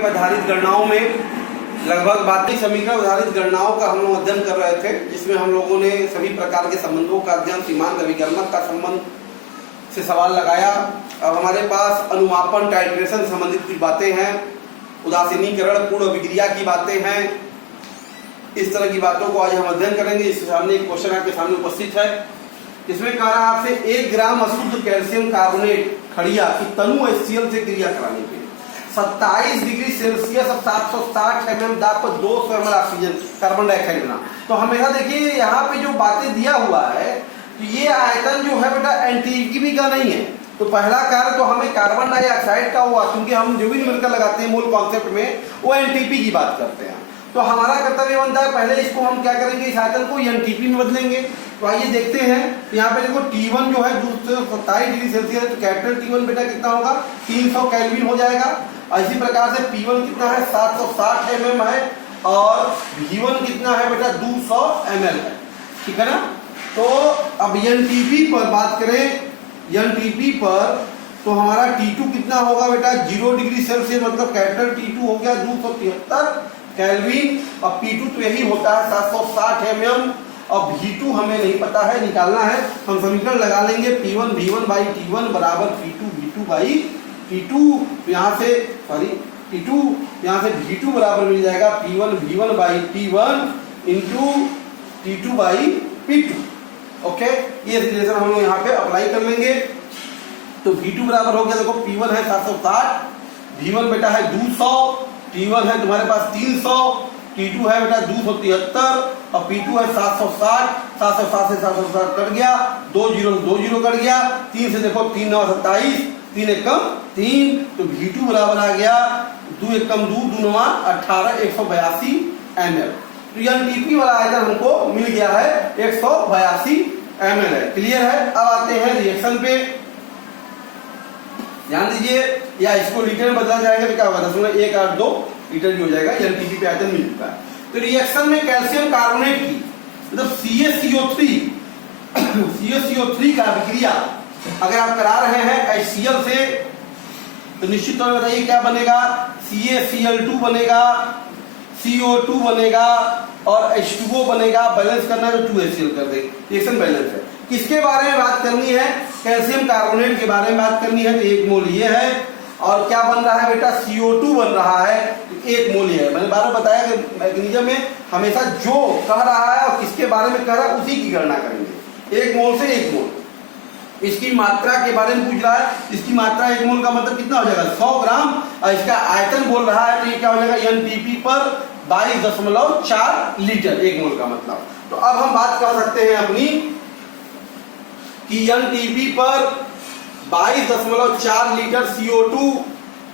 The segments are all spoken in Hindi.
आधारित गणनाओं में लगभग 32 समीकरण आधारित गणनाओं का हम लोग अध्ययन कर रहे थे, जिसमें हम लोगों ने सभी प्रकार के संबंधों का अध्ययन, सीमांत अभिकर्मक का संबंध से सवाल लगाया। अब हमारे पास अनुमापन, टाइट्रेशन संबंधित कुछ बातें हैं, उदासीनीकरण, पूर्ण अभिक्रिया की बातें हैं। इस तरह की बातों को आज हम अध्ययन करेंगे। इसके सामने एक क्वेश्चन आपके सामने उपस्थित है। इसमें कह रहा है आपसे 1 ग्राम अशुद्ध कैल्शियम कार्बोनेट खड़िया की तनु HCl से क्रिया कराने के 27 डिग्री सेल्सियस और 760 mm दाब पर 200 ml ऑक्सीजन कार्बन डाइऑक्साइड बना। तो हमेशा देखिए यहाँ पे जो बातें दिया हुआ है, तो ये आयतन जो है बेटा एनटीपी का नहीं है। तो पहला कार्य तो हमें कार्बन डाइऑक्साइड का हुआ, क्योंकि हम जो भी न्यूमेरिकल लगाते हैं मूल कॉन्सेप्ट में वो एनटीपी की बात करते हैं। तो हमारा कर्तव्य बनता है पहले इसको हम क्या करेंगे, इस आयतन को एनटीपी में बदलेंगे। तो आइए देखते हैं। यहाँ पे देखो T1 जो है 27 डिग्री सेल्सियस, तो कैपिटल T1 बेटा कितना होगा, 300 केल्विन हो जाएगा। इसी प्रकार से P1 कितना है, 760 mm है, और V1 कितना है बेटा, 200 ml है। ठीक है ना। तो अब एनटीपी पर बात करें, एनटीपी पर तो हमारा T2 कितना होगा बेटा, 0 डिग्री सेल्सियस, मतलब कैपिटल T2 हो गया 273 केल्विन, और P2 तो यही होता है 760 mm, और V2 हमें नहीं पता है, निकालना है। हम समीकरण लगा लेंगे, P1 V1 बाई T1 बराबर P2 V2 बाई T2। यहाँ से T2 यहाँ से V2 बराबर मिल जाएगा P1 V1 by T1 into T2 by P2। Okay, ये रिलेशन हम लोग यहाँ पे अप्लाई कर लेंगे। तो V2 बराबर हो गया, देखो P1 है 760, V1 बेटा है 200, T1 है तुम्हारे पास 300, T2 है बेटा 273, और P2 है 760। 760 से 760 कट गया, 2 0 कट गया, 3 से देखो 3 9 27, 3 1 कम 3, तो V2 बराबर आ गया 2 1 कम 2 2 9 18 182 ml। तो एनटीपी वाला आयतन हमको मिल गया है 182 ml है। क्लियर है। अब आते हैं रिएक्शन पे, ध्यान दीजिए, या इसको लीटर में बदला जाएगा तो क्या होगा, 0.182 लीटर भी हो जाएगा। एनटीपी पे आयतन मिल चुका है। तो रिएक्शन में कैल्शियम कार्बोनेट की मतलब CaCO3 का अभिक्रिया अगर आप करा रहे हैं HCl से, तो निश्चित तौर पर बताइए क्या बनेगा, CaCl2 बनेगा, CO2 बनेगा, और H2O बनेगा। बैलेंस करना है तो 2HCl कर दे, रिएक्शन बैलेंस है। किसके बारे में बात करनी है, कैल्शियम कार्बोनेट के बारे में बात करनी है। तो 1 मोल ये है, और क्या बन रहा है बेटा, CO2 बन रहा है, 1 मोल ये है। मैंने बार बताया कि मैग्नीशियम में हमेशा जो कह रहा है और किसके बारे में कह रहा है उसी की गणना करेंगे। 1 मोल से 1 मोल, इसकी मात्रा के बारे में पूछ रहा है। इसकी मात्रा 1 मोल का मतलब कितना हो जाएगा, 100 ग्राम, और इसका आयतन बोल रहा है, तो ये क्या हो जाएगा, एनटीपी पर 22.4 लीटर 1 मोल का मतलब। तो अब हम बात कर सकते हैं अपनी कि एनटीपी पर 22.4 लीटर CO2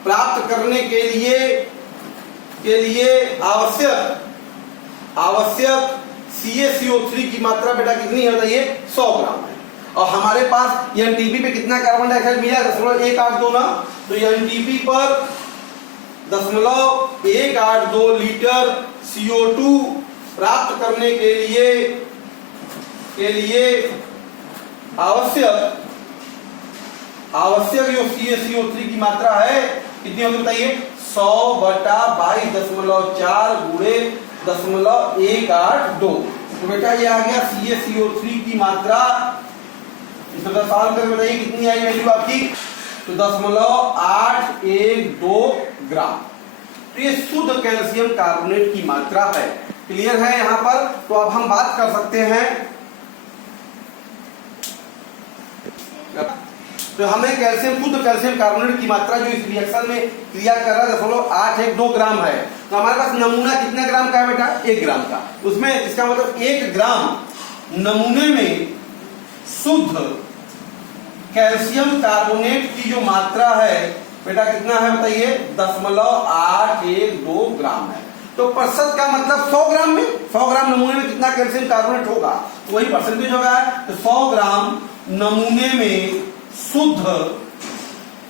प्राप्त करने के लिए आवश्यक CaCO3 की मात्रा बेटा कितनी है बताइए, 100 ग्राम है। और हमारे पास एनटीपी पे कितना कार्बन डाइऑक्साइड मिला, 0.182 ना। तो एनटीपी पर 0.182 लीटर CO2 प्राप्त करने के लिए आवश्यक जो CaCO3 की मात्रा है कितनी होगी बताइए, 100 बटा 22.4 गुणे 0.182। तो बेटा ये आ गया CaCO3 की मात्रा। इसको सॉल्व करके बताइए कितनी आई वैल्यू आपकी, तो 0.812 ग्राम। तो ये शुद्ध कैल्शियम कार्बोनेट की मात्रा है। क्लियर है यहाँ पर। तो अब हम बात कर सकते हैं, तो हमें शुद्ध कैल्शियम कार्बोनेट की मात्रा जो इस रिएक्शन में क्रिया कर रहा है 0.812 ग्राम है। तो हमारे पास नमूना कितने ग्राम का है बेटा, 1 ग्राम का। उसमें इसका मतलब 1 ग्राम नमूने में शुद्ध कैल्शियम कार्बोनेट की जो मात्रा है बेटा कितना है बताइए, 0.812 ग्राम है। तो प्रतिशत का मतलब 100 ग्राम में, 100 ग्राम नमूने में कितना कैल्शियम कार्बोनेट होगा, तो वही परसेंटेज होगा। तो 100 ग्राम नमूने में शुद्ध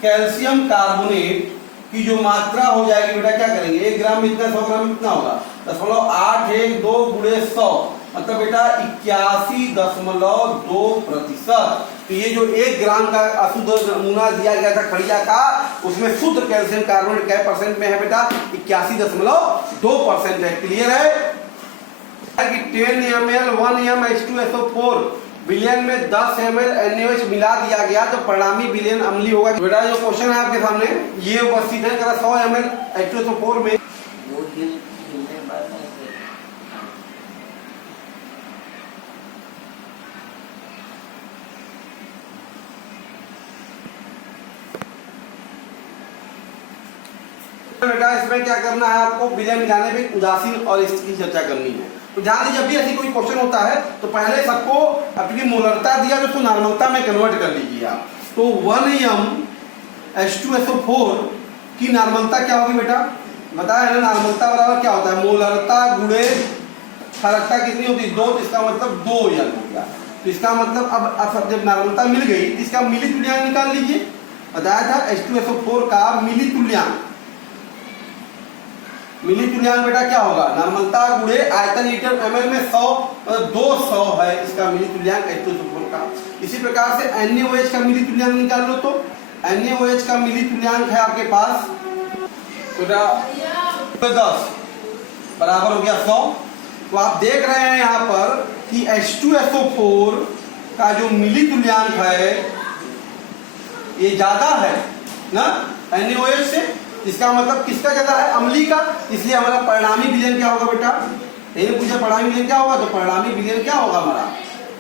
कैल्शियम कार्बोनेट की जो मात्रा हो जाएगी बेटा, क्या करेंगे, 1 ग्राम में इतना, 100 ग्राम में कितना होगा, 0.812 गुणे 100, मतलब बेटा 81.2%। तो ये जो 1 ग्राम का अशुद्ध नमूना दिया गया था खड़िया का, उसमें शुद्ध कैल्शियम कार्बोनेट क्या परसेंट में है बेटा? 81.2% है। क्लियर है कि 10 ml 1 m H2SO4 विलयन में 10 ml NaOH मिला दिया गया तो परिणामी विलयन अम्लीय होगा। बेटा जो क्वेश्चन है आपके सामने ये उपस्थित है, 100 ml H2SO4 में बेटा इसमें क्या करना है आपको? विलयन मिलाने पे उदासीन और इसकी चर्चा करनी है। तो ध्यान दीजिए, जब भी ऐसी कोई क्वेश्चन होता है तो पहले सबको अपनी मोलरता दिया तो उसको नॉर्मलता में कन्वर्ट कर लीजिए आप। तो 1 m H2SO4 की नॉर्मलता क्या होगी बेटा? बताया है ना, नॉर्मलता बराबर क्या होता है? मोलरता गुणे क्षारकता कितनी होती है? 2, तो इसका मतलब 2 n हो गया। तो इसका मतलब अब जब नॉर्मलता मिल गई तो इसका मिली तुल्यांक निकाल लीजिए। बताया था H2SO4 का मिली तुल्यांक बेटा क्या होगा? नॉर्मलता गुणे आयतन लीटर ml में 100, 200 है इसका मिली तुल्यांक H2SO4 का। इसी प्रकार से NaOH का मिली तुल्यांक निकाल लो। तो NaOH का मिली तुल्यांक है आपके पास बेटा 10 बराबर हो गया 100। तो आप देख रहे हैं यहाँ पर कि H2SO4 का जो मिली तुल्यांक है ये ज्यादा है ना NaOH से। इसका मतलब किसका ज्यादा है? अम्लीय का। इसलिए हमारा परिणामी विलयन क्या होगा बेटा? यही पूछा परिणामी विलयन क्या होगा? तो परिणामी विलयन क्या होगा हमारा?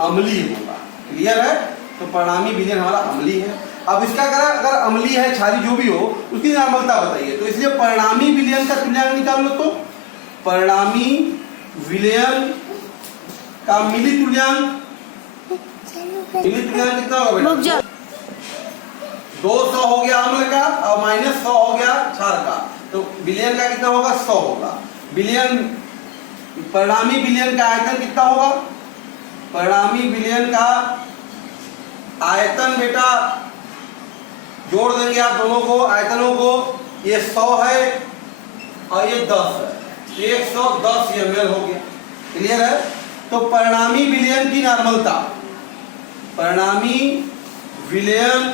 अम्लीय होगा। क्लियर है? तो परिणामी विलयन हमारा अम्लीय है। अब इसका अगर अम्लीय है, क्षारीय जो भी हो, उसकी नॉर्मलता बताइए। तो इसलिए परिणामी विलयन का तुल्यांक निकाल लो। तो परिणामी विलयन का मिली तुल्यांक कितना होगा बेटा? 200 हो गया अम्ल का और -100 हो गया क्षार का। तो विलयन का कितना होगा? 100 होगा। विलयन परिणामी विलयन का आयतन कितना होगा? परिणामी विलयन का आयतन बेटा जोड़ देंगे आप दोनों को, आयतनों को। ये 100 है और ये 10 है, 110 ml हो गया। क्लियर है? तो परिणामी विलयन की नॉर्मलता, परिणामी विलयन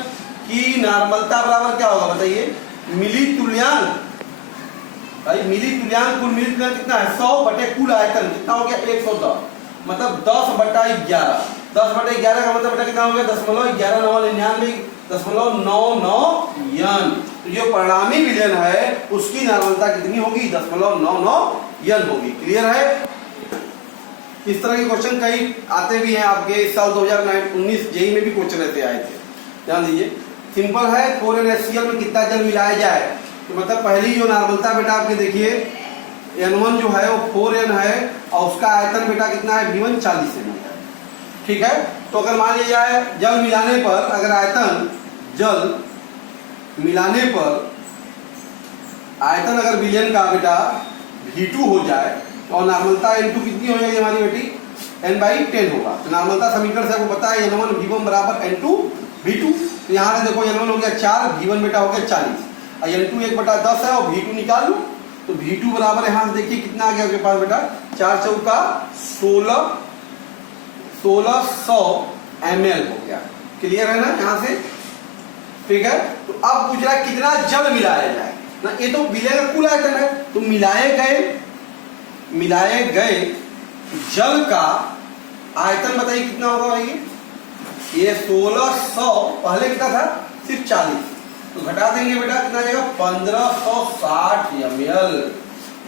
की नॉर्मलता बराबर क्या होगा बताइए? मिली तुल्यांक। भाई मिली तुल्यांक, कुल मिली तुल्यांक कितना है? 100 बटे कुल आयतन कितना हो गया? 110, मतलब 10/11। 10/11 का मतलब बेटा कितना हो गया? 0.1199 n। तो जो परिणामी विलयन है उसकी नॉर्मलता कितनी होगी? 0.99 n होगी। क्लियर है? इस तरह के क्वेश्चन कई आते भी हैं आपके। इस साल 2019 जेई में भी क्वेश्चन ऐसे आए थे। ध्यान दीजिए, सिंपल है। 4NaCl में कितना जल मिलाया जाए? तो मतलब पहली जो नॉर्मलता बेटा आपके देखिए N1 जो है वो 4N है और उसका आयतन बेटा कितना है? V1 40 ml है। ठीक है? तो अगर मान लिया जाए जल मिलाने पर, अगर आयतन जल मिलाने पर आयतन अगर विलयन का बेटा V2 हो जाए और नॉर्मलता N2 कितनी हो जाएगी हमारी बेटी? N/10 होगा। तो नॉर्मलता समीकरण से आपको पता है N1 V1 बराबर N2 V2। तो यहाँ से देखो N1 हो गया 4, V1 बेटा हो गया 40 और N2 1/10 है और V2 निकाल लो। तो V2 बराबर यहाँ से देखिए कितना आ गया आपके पास बेटा? 4 चौका 1600 ml हो गया। क्लियर है ना यहाँ से? ठीक है? तो अब पूछ रहा है कितना जल मिलाया जाए ना। ये तो विलयन का कुल आयतन है। तो मिलाए गए जल का आयतन बताइए कितना होगा भाई? ये 1600 पहले कितना था? सिर्फ 40, तो घटा देंगे बेटा कितना आ जाएगा? 1560 ml।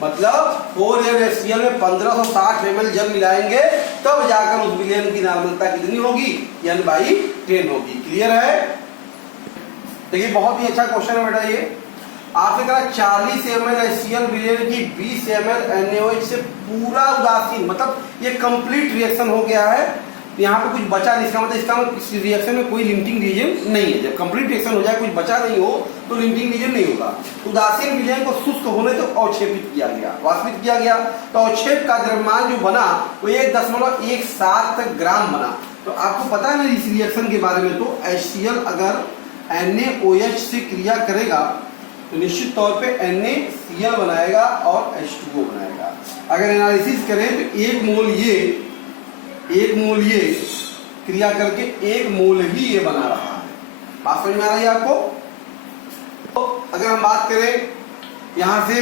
मतलब 4NaCl में 1560 ml जल मिलाएंगे तब जाकर उस विलयन की नॉर्मलता कितनी होगी? N/10 होगी। क्लियर है? देखिए बहुत ही अच्छा क्वेश्चन है बेटा ये। आपने कहा 40 ml HCl विलयन की 20 ml NaOH से पूरा उदासीन, मतलब ये कंप्लीट रिएक्शन हो गया है। यहाँ पे कुछ बचा नहीं। इसका मतलब इस रिएक्शन में कोई लिमिटिंग रीजन नहीं है। जब कंप्लीट रिएक्शन हो जाए कुछ बचा नहीं हो तो लिमिटिंग रीजन नहीं होगा। उदासीन विलयन को शुष्क होने तो अवक्षेपित किया गया, वाष्पित किया गया। तो अवक्षेप का द्रव्यमान जो बना वो 1.17 ग्राम बना। तो आपको पता है ना इस रिएक्शन के बारे में। तो HCl अगर NaOH से क्रिया करेगा तो निश्चित तौर पे NaCl बनाएगा और H2O बनाएगा। अगर एनालिसिस करें तो एक मोल ये क्रिया करके 1 मोल ही ये बना रहा है। बात समझ में आ रही है आपको? तो अगर हम बात करें यहां से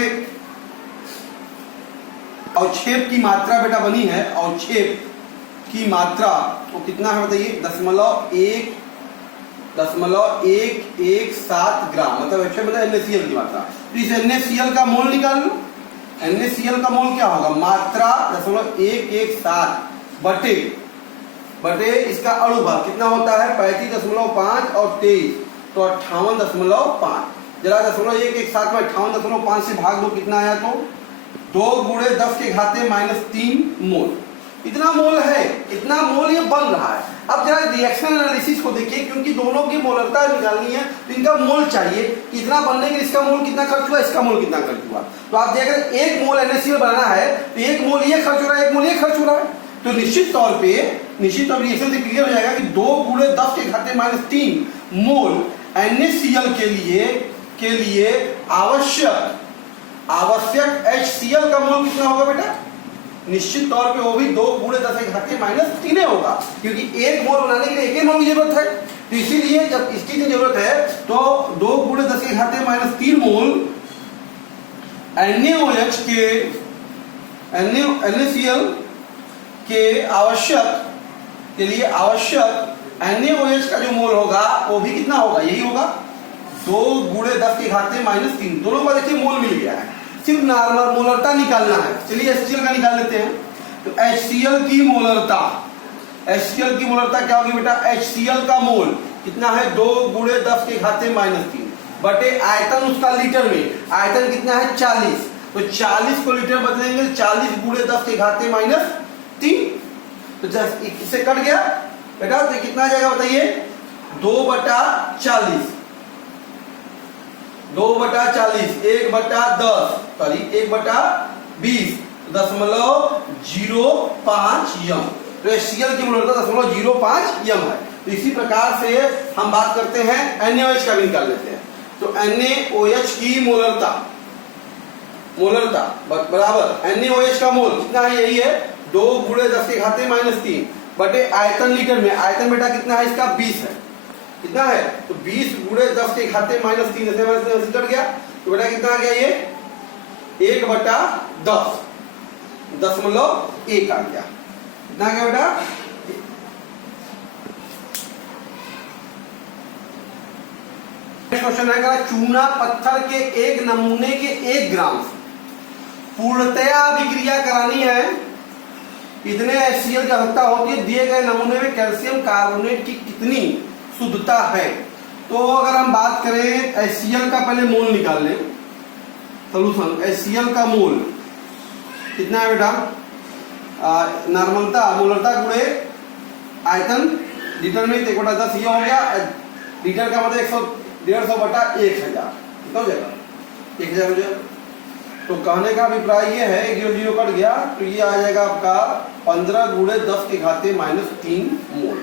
अवक्षेप की मात्रा बेटा बनी है, अवक्षेप की मात्रा तो कितना है बताइए? 0.117 ग्राम, मतलब अवक्षेप मतलब NaCl की मात्रा। तो इस NaCl का मोल निकाल लो। NaCl का मोल क्या होगा? मात्रा 0.117 बटे इसका अणुभार कितना होता है? 35.5 और 23 तो 58.5। जरा 0.117 में 58.5 से भाग दो, कितना आया? तो 2 × 10⁻³ मोल। इतना मोल है, इतना मोल ये बन रहा है। अब जरा रिएक्शन एनालिसिस को देखिए, क्योंकि दोनों की मोलरता निकालनी है तो इनका मोल चाहिए। इतना बनने के लिए इसका मोल कितना खर्च हुआ, इसका मोल कितना खर्च हुआ। तो आप देख रहे हैं 1 मोल NaCl बनाना है तो 1 मोल ये खर्च हो रहा है, 1 मोल ये खर्च हो रहा है। तो निश्चित तौर पे रिएक्शन से क्लियर हो जाएगा कि 2 × 10⁻³ मोल NaCl के लिए आवश्यक HCl का मोल कितना होगा बेटा? निश्चित तौर पे वो भी 2 × 10⁻³ होगा, क्योंकि 1 मोल बनाने के लिए 1 मोल की जरूरत है। तो इसीलिए जब इसकी जरूरत है तो 2 × 10⁻³ मोल NaOH NaCl के आवश्यक NaOH का जो मोल होगा वो भी कितना होगा? यही होगा 2 × 10⁻³ दोनों का देखिए मोल मिल गया है। सिर्फ नॉर्मल मोलरता निकालना है। चलिए HCl का निकाल लेते हैं। तो HCl की मोलरता क्या होगी बेटा? HCl का मोल कितना है? 2 × 10⁻³ बटे आयतन उसका लीटर में, आयतन कितना है? 40। तो 40 को लीटर बदलेंगे 40 × 10⁻³ तो इससे कट गया बेटा, तो कितना आ जाएगा बताइए? 2/40 1/10 सॉरी 1/20 0.05 यम। तो HCl की मोलरता 0.05 यम है। तो इसी प्रकार से हम बात करते हैं NaOH का भी निकाल लेते हैं। तो NaOH की मोलरता बराबर NaOH का मोल कितना है? यही है 2 × 10⁻³ बटे आयतन लीटर में, आयतन बेटा कितना है इसका? 20 है। कितना है? तो 20 × 10⁻³ ऐसे कट गया तो बेटा कितना आ गया? ये 1/10.1 आ गया। कितना आ गया बेटा? क्वेश्चन है चूना पत्थर के एक नमूने के 1 ग्राम से पूर्णतया अभिक्रिया करानी है, इतने HCl की आवश्यकता होती है। दिए गए नमूने में कैल्शियम कार्बोनेट की कितनी शुद्धता है? तो अगर हम बात करें HCl का, पहले मोल निकाल लें। सोल्यूशन HCl का मोल कितना है बेटा? मोलरता गुणे आयतन लीटर में 1/10 ये हो गया। लीटर का मतलब 150/1000 कितना हो जाएगा? 1000 हो जाएगा। तो कहने का अभिप्राय ये है, 0 कट गया तो ये आ जाएगा आपका 15 × 10⁻³ मोल।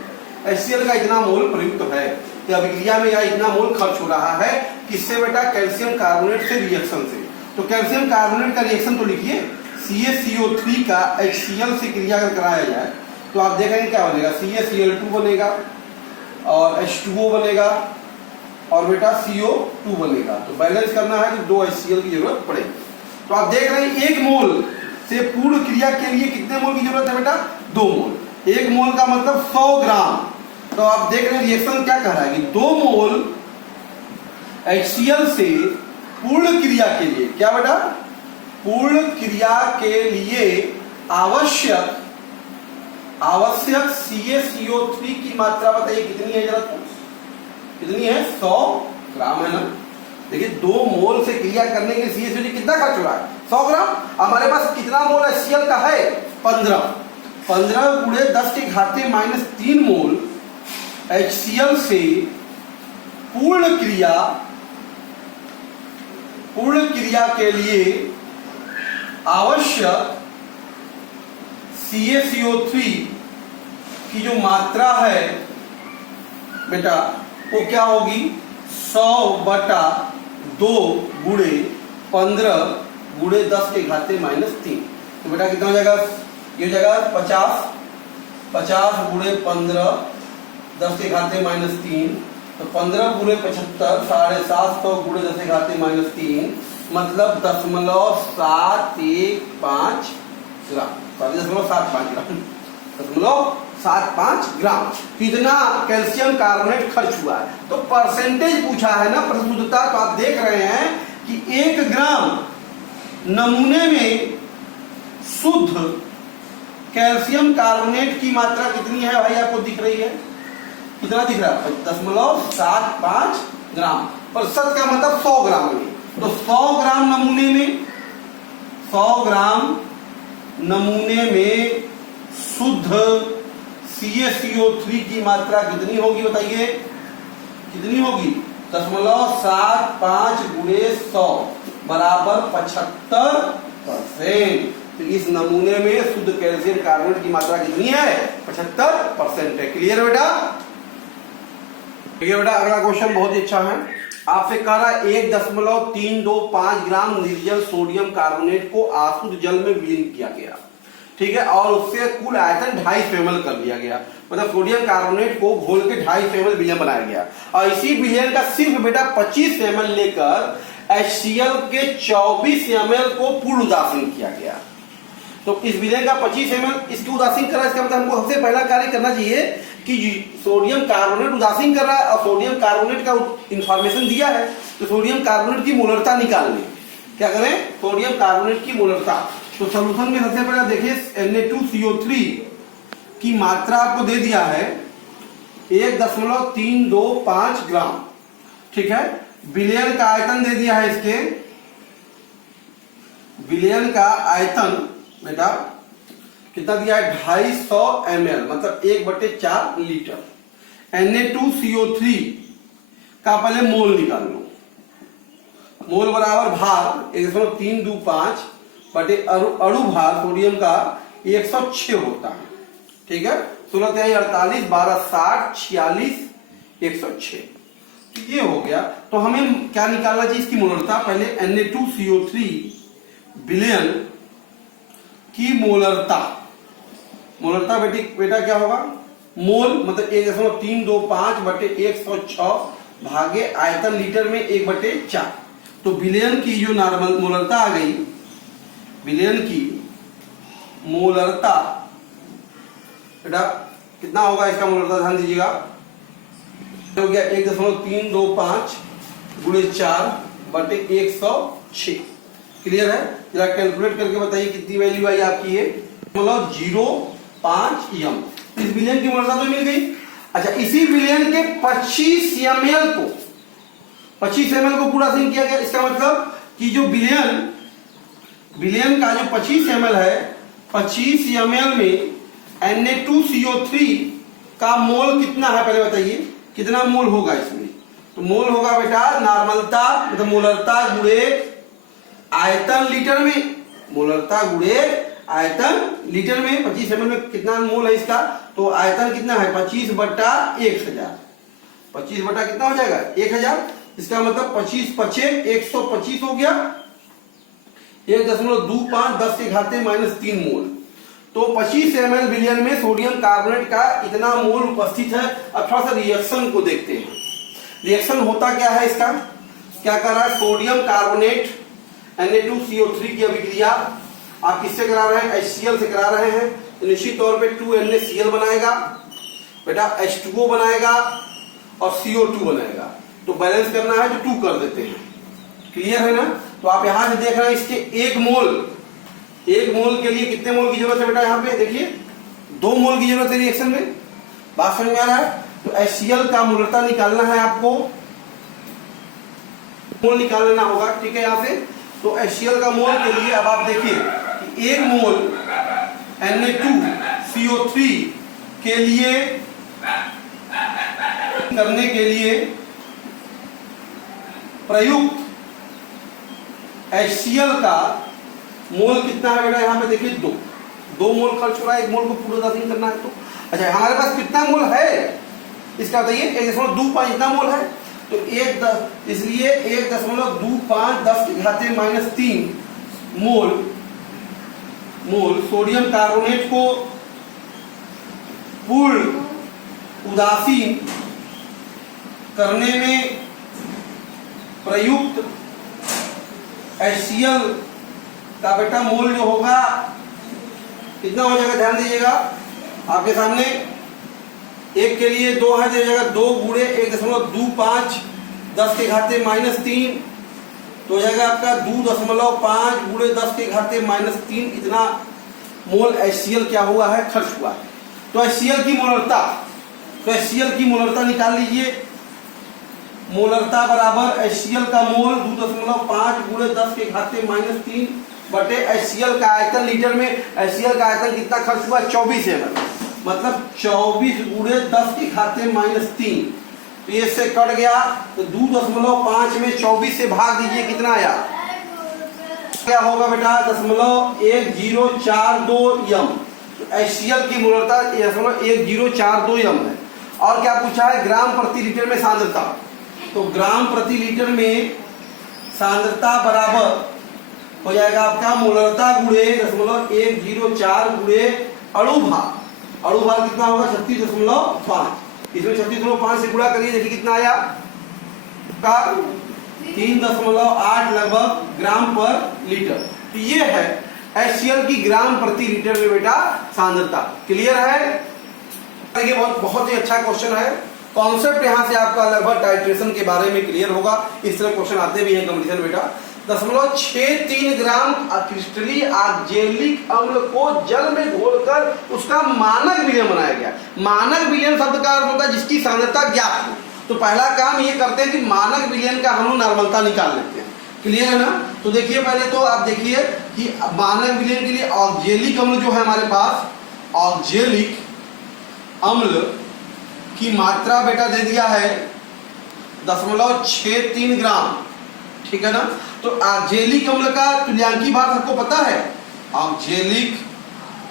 HCl का इतना मोल प्रयुक्त है कि अभिक्रिया में यह इतना मोल खर्च हो रहा है। किससे बेटा? कैल्शियम कार्बोनेट से रिएक्शन से। तो कैल्शियम कार्बोनेट का रिएक्शन तो लिखिए, CaCO3 का HCl से क्रिया अगर कराया जाए तो आप देखेंगे क्या बनेगा? CaCl2 बनेगा और H2O बनेगा और बेटा CO2 बनेगा। तो बैलेंस करना है तो 2 HCl की जरूरत पड़ेगी। तो आप देख रहे हैं 1 मोल से पूर्ण क्रिया के लिए कितने मोल की जरूरत है बेटा? 2 मोल। 1 मोल का मतलब 100 ग्राम। तो आप देख रहे हैं रिएक्शन क्या कह रहा है कि 2 मोल HCl से पूर्ण क्रिया के लिए, क्या बेटा? पूर्ण क्रिया के लिए आवश्यक CaCO3 की मात्रा बताइए कितनी है? जरा कितनी है? 100 ग्राम है ना। देखिए 2 मोल से क्रिया करने के लिए CaCO3 कितना खर्च हो रहा है? 100 ग्राम। हमारे पास कितना मोल HCl का है? 15 × 10⁻³ मोल HCl से पूर्ण क्रिया के लिए आवश्यक CaCO3 की जो मात्रा है बेटा वो क्या होगी? 100/2 × 15 × 10⁻³ तो बेटा कितना हो जाएगा? ये हो जाएगा 50 × 15 10 के घाते -3, तो 15 पूरे 75, 750 गुणे 10 के घाते -3, मतलब 0.715 ग्राम, 0.75 ग्राम, 0.75 ग्राम कितना कैल्शियम कार्बोनेट खर्च हुआ है। तो परसेंटेज पूछा है ना प्रशुद्धता, तो आप देख रहे हैं कि 1 ग्राम नमूने में शुद्ध कैल्शियम कार्बोनेट की मात्रा कितनी है भाई, आपको दिख रही है, कितना दिख रहा है, 0.75 ग्राम। प्रतिशत का मतलब 100 ग्राम में, तो 100 ग्राम नमूने में, 100 ग्राम नमूने में शुद्ध CaCO3 की मात्रा कितनी होगी बताइए, कितनी होगी, 0.75 गुणे 100 बराबर 75%। तो इस नमूने में शुद्ध कैल्शियम कार्बोनेट की मात्रा कितनी है, 75% है। क्लियर बेटा? देखिए बेटा अगला क्वेश्चन बहुत ही अच्छा है, आपसे कह रहा है 1.325 ग्राम निर्जल सोडियम कार्बोनेट को आशुद्ध जल में विलीन किया गया, ठीक है, और उससे कुल आयतन 250 ml कर दिया गया, मतलब सोडियम कार्बोनेट को घोल के 250 ml विलयन बनाया गया, और इसी विलयन का सिर्फ बेटा 25 ml लेकर HCl के 24 ml को पूर्ण उदासीन किया गया। तो इस विलयन का 25 ml इसकी उदासीन कर रहा है, इसका मतलब हमको सबसे पहला कार्य करना चाहिए कि सोडियम कार्बोनेट उदासीन कर रहा है और सोडियम कार्बोनेट का इंफॉर्मेशन दिया है, तो सोडियम कार्बोनेट की मोलरता निकालनी। क्या करें, सोडियम कार्बोनेट की मोलरता। तो सॉल्यूशन में सबसे पहले देखिए Na2CO3 की मात्रा आपको दे दिया है 1.325 ग्राम, ठीक है। विलयन का आयतन दे दिया है, इसके विलयन का आयतन बेटा कितना दिया है, 250 ml, मतलब 1/4 लीटर। Na2CO3 का पहले मोल निकाल लो, मोल बराबर भार 1.325 बटे अणु भार सोडियम का 106 होता है, ठीक है। 16 × 48, 12 60, 46, 106, ये हो गया। तो हमें क्या निकालना चाहिए, इसकी मोलरता। पहले Na2CO3 विलयन की मोलरता, मोलरता बेटा क्या होगा, मोल मतलब 1.325 बटे 106 भागे आयतन लीटर में 1/4। तो विलयन की जो नॉर्मल मोलरता आ गई, विलयन की मोलरता बेटा कितना होगा, इसका मोलरता ध्यान दीजिएगा, हो गया 1.325 गुणे 4 बटे 106। क्लियर है? जरा कैलकुलेट करके बताइए कितनी वैल्यू आई आपकी, ये मतलब 0.5 m। इस विलयन की मोलरता तो मिल गई। अच्छा, इसी विलयन के 25 ml को पूरा सिंक किया गया। इसका मतलब कि जो विलयन का जो 25 ml है, 25 ml में Na2CO3 का मोल कितना है, पहले बताइए कितना मोल होगा इसमें। तो मोल होगा बेटा नॉर्मलता मतलब मोलरता गुणे आयतन लीटर में, मोलरता गुणे आयतन लीटर में। 25 ml में कितना मोल है इसका, तो आयतन कितना है 25/1000, 25 बटा कितना हो जाएगा 1000। इसका मतलब 25 पचे 125 हो गया, 1.25 10 के घाते -3 मोल। तो 25 ml विलयन में सोडियम कार्बोनेट का इतना मोल उपस्थित है। अब थोड़ा सा रिएक्शन को देखते हैं, रिएक्शन होता क्या है इसका, क्या कर रहा है, सोडियम कार्बोनेट Na2CO3 की अभिक्रिया आप किससे करा रहे हैं, HCl से करा रहे हैं, तो निश्चित तौर पे 2NaCl बनाएगा बेटा, H2O बनाएगा और CO2 बनाएगा। तो बैलेंस करना है तो 2 कर देते हैं। क्लियर है ना? तो आप यहां से देख रहे हैं इसके 1 मोल के लिए कितने मोल की जरूरत है बेटा, यहाँ पे देखिए 2 मोल की जरूरत है रिएक्शन में। बात समझ में आ रहा है? तो HCl का मोलरता निकालना है आपको, मोल निकाल लेना होगा, ठीक है। यहाँ से तो HCl का मोल के लिए अब आप देखिए कि 1 मोल Na2CO3 के लिए करने के लिए प्रयुक्त HCl का मोल कितना है बेटा, यहाँ पे देखिए 2 मोल खर्च हो रहा है, 1 मोल को पूरा उदासीन करना है। तो अच्छा, हमारे पास कितना मोल है इसका बताइए, 1.25 इतना मोल है। तो इसलिए 1.25 10 के घाते -3 मोल सोडियम कार्बोनेट को पूर्ण उदासीन करने में प्रयुक्त HCl का बेटा मोल जो होगा कितना हो जाएगा, ध्यान दीजिएगा आपके सामने। एक के लिए 2 है, दे जाएगा 2 गुणे 1.25 10 के घाते -3, तो हो जाएगा आपका 2.5 गुणे 10 के घाते -3 इतना मोल HCl क्या हुआ है, खर्च हुआ है। तो HCl की मोलरता, तो HCl की मोलरता निकाल लीजिए। मोलरता बराबर HCl का मोल 2.5 गुणे 10 के घाते -3 बटे HCl का आयतन लीटर में। HCl का आयतन कितना खर्च हुआ, 24 ml, मतलब 24 गुणे 10 के घाते -3। तो ये से कट गया, तो 2.5 में 24 से भाग दीजिए, कितना आया, क्या होगा बेटा, 0.1042 m। HCl की मोलरता 0.1042 m है। और क्या पूछा है, ग्राम प्रति लीटर में सांद्रता। तो ग्राम प्रति लीटर में सांद्रता बराबर हो जाएगा आपका मोलरता गुणे 0.104 गुणे अणुभार। अणुभार कितना होगा, 36.5। इसमें 36.5 से गुणा करिए, देखिए कितना आया, 3.8 लगभग ग्राम पर लीटर। तो ये है HCl की ग्राम प्रति लीटर में बेटा सांद्रता। क्लियर है। देखिए बहुत ही अच्छा क्वेश्चन है। कॉन्सेप्ट यहाँ से आपका लगभग टाइट्रेशन के बारे में क्लियर होगा। इस तरह क्वेश्चन आते भी हैं कंपटीशन बेटा। 0.63 ग्राम क्रिस्टली आर्जेलिक अम्ल को जल में घोलकर उसका मानक विलयन बनाया गया। मानक विलयन शब्द का अर्थ होता है जिसकी सांद्रता ज्ञात हो। तो पहला काम ये करते हैं कि मानक विलयन का हम लोग नॉर्मलता निकाल लेते हैं। क्लियर है ना। तो देखिए पहले तो आप देखिए कि मानक विलयन के लिए ऑक्जेलिक अम्ल जो है हमारे पास, ऑक्जेलिक अम्ल की मात्रा बेटा दे दिया है 0.63 ग्राम, ठीक है ना। तो ऑक्जेलिक अम्ल का तुल्यांकी भार सबको पता है। ऑक्जेलिक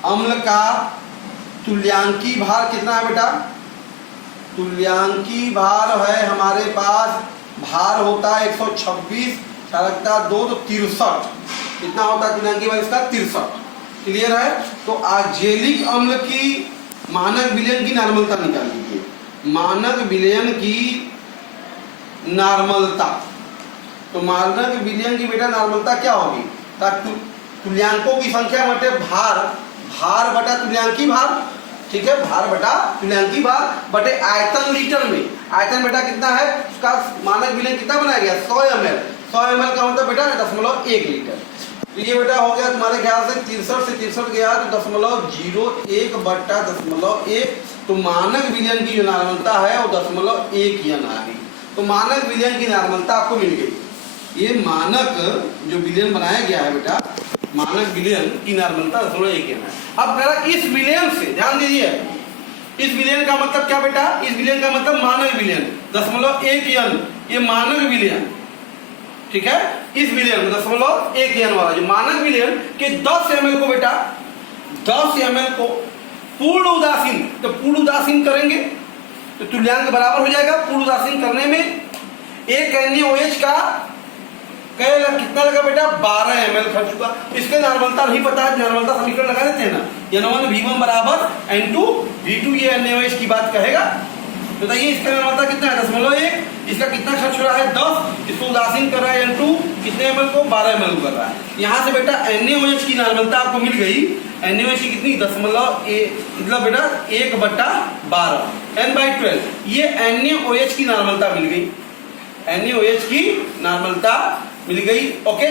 अम्ल का तुल्यांकी भार कितना है बेटा, तुल्यांकी भार है हमारे पास, भार होता है 126, चालकता 2 तो 63, कितना होता है तुल्यांकी भार इसका, 63। क्लियर है। तो ऑक्जेलिक अम्ल की मानक विलयन की नॉर्मलता निकाल लीजिए। मानक विलयन की नॉर्मलता, तो मानक विलयन की बेटा नॉर्मलता क्या होगी, तुल्यांकों की संख्या बटे भार, भार बटा तुल्यांकी भार, ठीक है, भार बटा तुल्यांकी भार बटे आयतन लीटर में। आयतन बेटा कितना है, उसका मानक विलयन कितना बनाया गया, 100 ml। 100 ml का मतलब बेटा 0.1 लीटर। तो ये बेटा हो गया तुम्हारे ख्याल से 63 से 63 गया तो 0.01 बटा 0.1। तो मानक विलयन की जो नॉर्मलता है वो 0.1 n आ गई। तो मानक विलयन की नॉर्मलता आपको मिल गई। ये मानक जो विलयन बनाया गया है बेटा, मानक विलयन की नॉर्मलता 0.1 n है। अब कह रहा इस विलयन से, ध्यान दीजिए, इस विलयन का मतलब क्या बेटा, इस विलयन का मतलब मानक विलयन 0.1 n, ये मानक विलयन, ठीक है। इस विलयन में 0.1 n वाला जो मानक विलयन के 10 ml को बेटा, 10 ml को पूर्ण उदासीन, तो पूर्ण उदासीन करेंगे तो तुल्यांक बराबर हो जाएगा। पूर्ण उदासीन करने में एक NaOH का कितना लगा बेटा, 12 ml खर्च हुआ। इसके नॉर्मलता नहीं पता है, नॉर्मलता समीकरण लगा देते हैं ना, N1 V1 बराबर N2 V2, ये NaOH की बात कहेगा। बताइए इसका नॉर्मलता कितना है, 0.1। इसका कितना खर्च हो रहा है, 10। इसको उदासीन कर रहा है N2 कितने ml को, 12 ml कर रहा है। यहाँ से बेटा NaOH की नॉर्मलता आपको मिल गई। NaOH की कितनी, 0.1 मतलब बेटा 1/12 N/12। ये NaOH की नॉर्मलता मिल गई, NaOH की नॉर्मलता मिल गई। ओके,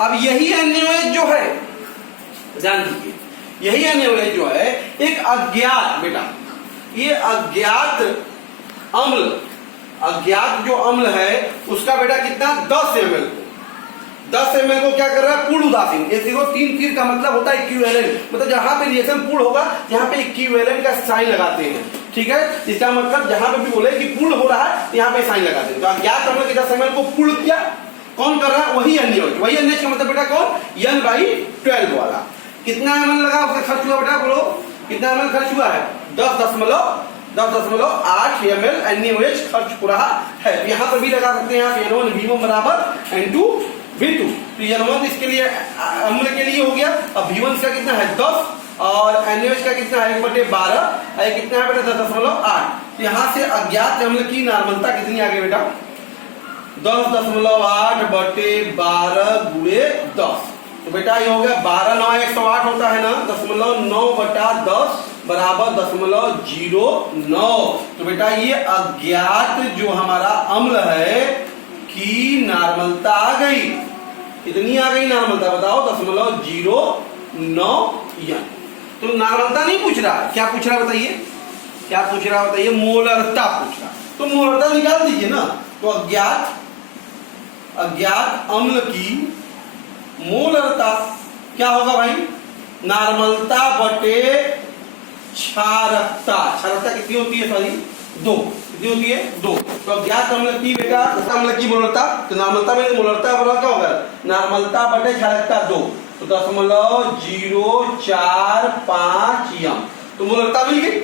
अब यही NaOH जो है, ध्यान दीजिए, यही NaOH जो है एक अज्ञात बेटा, ये अज्ञात अम्ल, अज्ञात जो अम्ल है उसका बेटा कितना, 10 ml को, 10 ml को क्या कर रहा है, पूर्ण उदासीन। ये देखो 3 तीर का मतलब होता है इक्विवेलेंट, मतलब जहां पे रिएक्शन पूर्ण होगा यहाँ पे इक्विवेलेंट का साइन लगाते हैं, ठीक है। इसका मतलब जहां पे भी बोले कि पूर्ण हो रहा है यहाँ पे साइन लगाते हैं। तो अज्ञात अम्ल के 10 ml को पूर्ण किया, कौन कर रहा है, वही NaOH। वही NaOH का मतलब बेटा कौन, N/12 वाला। कितना ml लगा, उसका खर्च हुआ बेटा, बोलो कितना ml खर्च हुआ है, 10.8 ml NaOH खर्च हो रहा है। यहाँ पर भी लगा सकते हैं आप N1 V1 बराबर N2 V2। तो N1 इसके लिए अम्ल के लिए हो गया। अब V1 का कितना है, 10 और NaOH का कितना है 1/12, कितना है बेटा 10.8। तो यहाँ से अज्ञात अम्ल की नॉर्मलता कितनी आ गई बेटा? 10.8 बटे 12 गुणे 10। तो बेटा ये हो गया 12 9 108 होता है ना, 0.9 बटा 10 बराबर 0.09। तो बेटा ये अज्ञात जो हमारा अम्ल है की नॉर्मलता आ गई, कितनी आ गई नॉर्मलता बताओ? 0.09 यानी। तो नॉर्मलता नहीं पूछ रहा, क्या पूछ रहा बताइए? क्या पूछ रहा बताइए? मोलरता पूछ रहा। तो मोलरता निकाल दीजिए ना। तो अज्ञात अम्ल की मोलरता क्या होगा भाई? नॉर्मलता बटे क्षारकता। क्षारकता कितनी होती है? सॉरी 2। कितनी होती है? 2। तो अज्ञात अम्ल की बेटा अम्ल की मोलरता, तो नॉर्मलता में मोलरता बराबर क्या होगा? नॉर्मलता बटे क्षारकता 2, तो 0.045 यम। तो मोलरता मिल गई।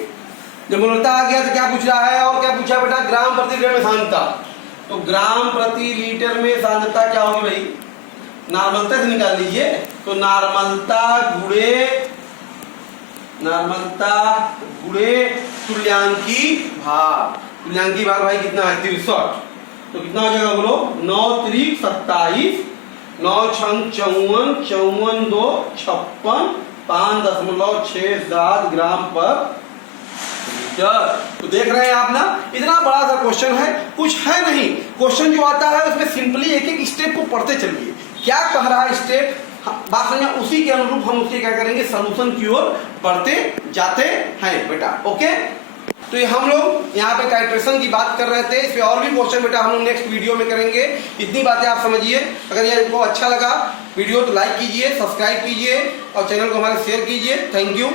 जब मोलरता आ गया तो क्या पूछ रहा है? और क्या पूछा बेटा? ग्राम प्रति लीटर में सांद्रता। तो ग्राम प्रति लीटर में सांद्रता क्या होगी भाई? नॉर्मलता से निकाल लीजिए। तो नॉर्मलता गुणे तुल्यांकी भार। तुल्यांकी भार भाई कितना है? 63। तो कितना हो जाएगा बोलो? 9 त्रिक 27, 9 छंग 54, 54 2 56, 5.67 ग्राम पर लीटर। तो देख रहे हैं आप ना, इतना बड़ा सा क्वेश्चन है, कुछ है नहीं। क्वेश्चन जो आता है उसमें सिंपली एक एक स्टेप को पढ़ते चलिए, क्या कह रहा है स्टेप, बात समझ, उसी के अनुरूप हम उसके क्या करेंगे? सॉल्यूशन की ओर बढ़ते जाते हैं बेटा। ओके, तो ये हम लोग यहाँ पे टाइट्रेशन की बात कर रहे थे। इस पे और भी क्वेश्चन बेटा हम लोग नेक्स्ट वीडियो में करेंगे। इतनी बातें आप समझिए। अगर ये आपको अच्छा लगा वीडियो तो लाइक कीजिए, सब्सक्राइब कीजिए और चैनल को हमारे शेयर कीजिए। Thank you.